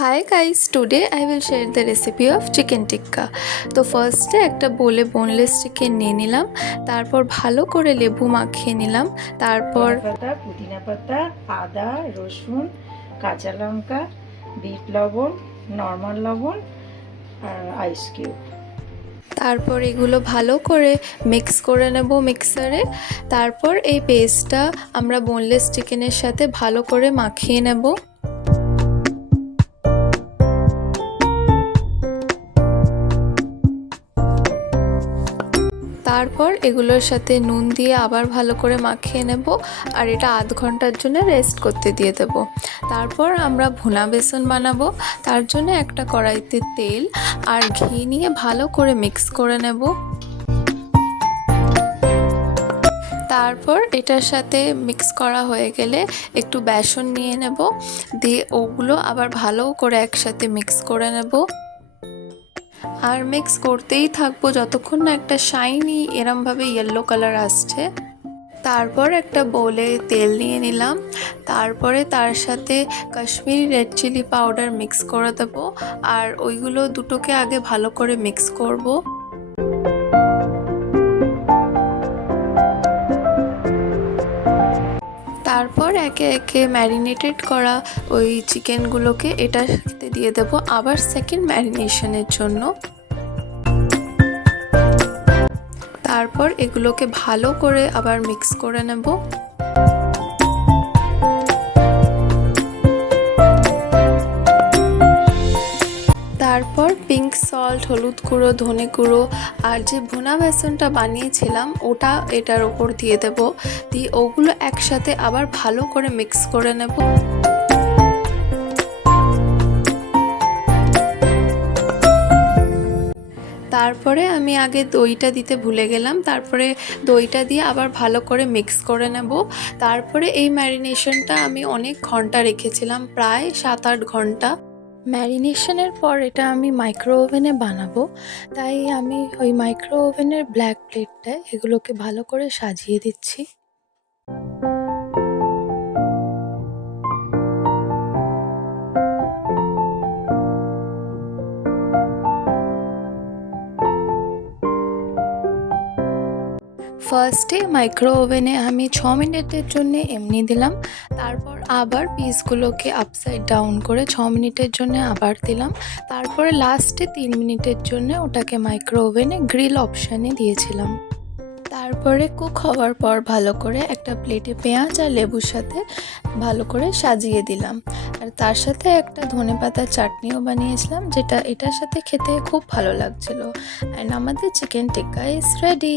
Hi guys, today I will share the recipe of chicken tikka. তো ফার্স্টে একটা বোলে বোনলেস চিকেন নিয়ে নিলাম, তারপর ভালো করে লেবু মাখিয়ে নিলাম, তারপর পুদিনা পাতা, আদা, রসুন, কাঁচা লঙ্কা, বিট লবণ, নর্মাল লবণ আর আইস কিউব। তারপর এগুলো ভালো করে মিক্স করে নেব মিক্সারে। তারপর এই পেস্টটা আমরা বোনলেস চিকেনের সাথে ভালো করে মাখিয়ে নেব। তারপর এগুলোর সাথে নুন দিয়ে আবার ভালো করে মাখিয়ে নেব, আর এটা আধ ঘন্টার জন্য রেস্ট করতে দিয়ে দেব। তারপর আমরা ভুনা বেসন বানাবো। তার জন্য একটা কড়াইতে তেল আর ঘি নিয়ে ভালো করে মিক্স করে নেব। তারপর এটার সাথে মিক্স করা হয়ে গেলে একটু বেসন নিয়ে নেব, দিয়ে ওগুলো আবার ভালো করে একসাথে মিক্স করে নেব। আর মিক্স করতেই থাকবো যতক্ষণ না একটা শাইনি এরমভাবে ইয়েলো কালার আসছে। তারপর একটা বোলে তেল নিয়ে নিলাম, তারপরে তার সাথে Kashmiri red chilli powder mix করে দেবো, আর ওইগুলো দুটোকে আগে ভালো করে মিক্স করব। তারপর একে একে ম্যারিনেটেড করা ওই চিকেনগুলোকে এটার সাথে দিয়ে দেবো আবার সেকেন্ড ম্যারিনেশনের জন্য। তারপর এগুলোকে ভালো করে আবার মিক্স করে নেব। তারপর পিঙ্ক সল্ট, হলুদ গুঁড়ো, ধনে গুঁড়ো আর যে ভুনা বেসনটা বানিয়েছিলাম ওটা এটার ওপর দিয়ে দেব, দিয়ে ওগুলো একসাথে আবার ভালো করে মিক্স করে নেব। তারপরে আমি আগে দইটা দিতে ভুলে গেলাম, তারপরে দইটা দিয়ে আবার ভালো করে মিক্স করে নেব। তারপরে এই ম্যারিনেশনটা আমি অনেক ঘন্টা রেখেছিলাম, প্রায় 7-8 ঘন্টা। ম্যারিনেশনের পর এটা আমি মাইক্রো ওভেনে বানাবো, তাই আমি ওই মাইক্রো ওভেনের ব্ল্যাক প্লেটটায় এগুলোকে ভালো করে সাজিয়ে দিচ্ছি। ফার্স্টে মাইক্রো ওভেনে আমি 6 মিনিটের জন্য এমনি দিলাম, তারপর আবার পিসগুলোকে আপসাইড ডাউন করে 6 মিনিটের জন্য আবার দিলাম, তারপরে লাস্টে 3 মিনিটের জন্য ওটাকে মাইক্রো ওভেনে গ্রিল অপশানে দিয়েছিলাম। তারপরে কুক হওয়ার পর ভালো করে একটা প্লেটে পেঁয়াজ আর লেবুর সাথে ভালো করে সাজিয়ে দিলাম, আর তার সাথে একটা ধনেপাতার চাটনিও বানিয়েছিলাম, যেটা এটার সাথে খেতে খুব ভালো লাগছিল। অ্যান্ড আমাদের চিকেন টিক্কা ইজ রেডি।